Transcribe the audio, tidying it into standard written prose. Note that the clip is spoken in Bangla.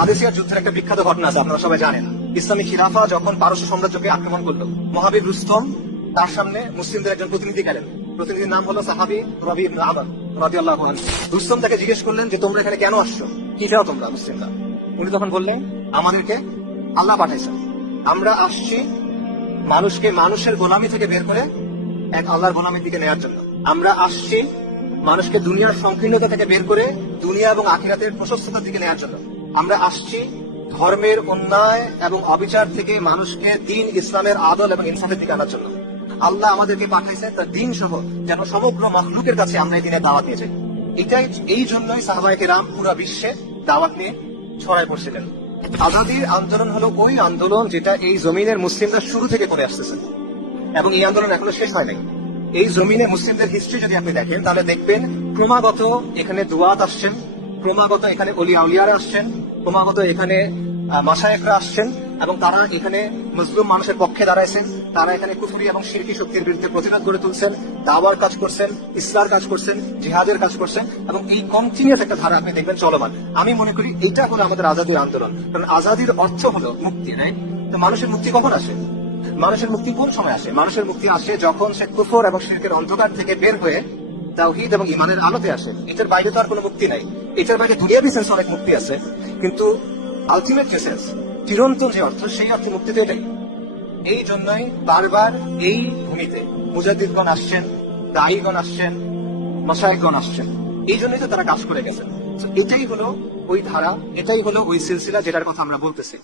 কাদেসিয়ার যুদ্ধের একটা বিখ্যাত ঘটনা আছে, আপনারা সবাই জানেন। ইসলামী খিলাফা যখন পারস্য সাম্রাজ্যকে আক্রমণ করলো, মহাবীর রুস্তম তার সামনে মুসলিমদের একজন প্রতিনিধি গেলেন। প্রতিনিধির নাম হলো সাহাবী রবি ইবনে আমর রাদিয়াল্লাহু আনহু। রুস্তম তাকে জিজ্ঞেস করলেন যে তোমরা এখানে কেন আসছো, কি চাও তোমরা মুসলিমরা? উনি তখন বললেন, আমাদেরকে আল্লাহ পাঠাইছেন, আমরা আসছি মানুষকে মানুষের গোলামি থেকে বের করে এক আল্লাহর গোলামির দিকে নেওয়ার জন্য। আমরা আসছি মানুষকে দুনিয়ার সংকীর্ণতা থেকে বের করে দুনিয়া এবং আখিরাতের প্রশস্ততার দিকে নেওয়ার জন্য। আমরা আসছি ধর্মের অন্যায় এবং অবিচার থেকে মানুষকে দ্বীন ইসলামের আদল এবং ইনসাফের দিকে আনার জন্য। আল্লাহ আমাদেরকে পাঠাইছেন তার দ্বীন সহ যেন সমগ্র মাখলুকের কাছে আমরা এই দিনের দাওয়াত নিয়ে যাই। এটাই এই জন্যই সাহাবায়ে কেরাম পুরো বিশ্বে দাওয়াত নিয়ে ছড়ায় পড়ছিলেন। আজাদির আন্দোলন হলো ওই আন্দোলন যেটা এই জমিনের মুসলিমরা শুরু থেকে করে আসতেছেন, এবং এই আন্দোলন এখনো শেষ হয় নাই। এই জমিনে মুসলিমদের হিস্ট্রি যদি আপনি দেখেন তাহলে দেখবেন ক্রমাগত এখানে দুয়াত আসছেন, ক্রমাগত এখানে ওলিয়া উলিয়ারা আসছেন, ক্রমাগত এখানে মাশায়েখরা আসছেন, এবং তারা এখানে মুসলিম মানুষের পক্ষে দাঁড়াইছেন। তারা এখানে কুফরি এবং শিরকি শক্তির বিরুদ্ধে প্রতিবাদ গড়ে তুলছেন, দাওয়ার কাজ করছেন, ইসলার কাজ করছেন, জিহাদের কাজ করছেন, এবং এই কন্টিনিউয়াস একটা ধারা আপনি দেখবেন চলমান। আমি মনে করি এটা হলো আমাদের আজাদির আন্দোলন, কারণ আজাদির অর্থ হলো মুক্তি, রাইট? তো মানুষের মুক্তি কখন আসে? মানুষের মুক্তি কোন সময় আসে? মানুষের মুক্তি আসে যখন সে কুফর এবং শিরকের অন্ধকার থেকে বের হয়ে তাওহীদ এবং ঈমানের আলোতে আসে। এটার বাইরে তো আর কোনো মুক্তি নাই। এটার বাইরে দুনিয়াবি সেন্স অনেক মুক্তি আছে, কিন্তু আলটিমেট যে সেন্স, চিরন্তন যে অর্থ, সেই অর্থে মুক্তি তো এটাই। এই জন্যই বারবার এই ভূমিতে মুজাদ্দিদগণ আসছেন, দায়ীগণ আসছেন, মাশায়েখগণ আসছেন। এই জন্যই তো তারা কাজ করে গেছেন। এটাই হলো ওই ধারা, এটাই হলো ওই সিলসিলা যেটার কথা আমরা বলতেছি।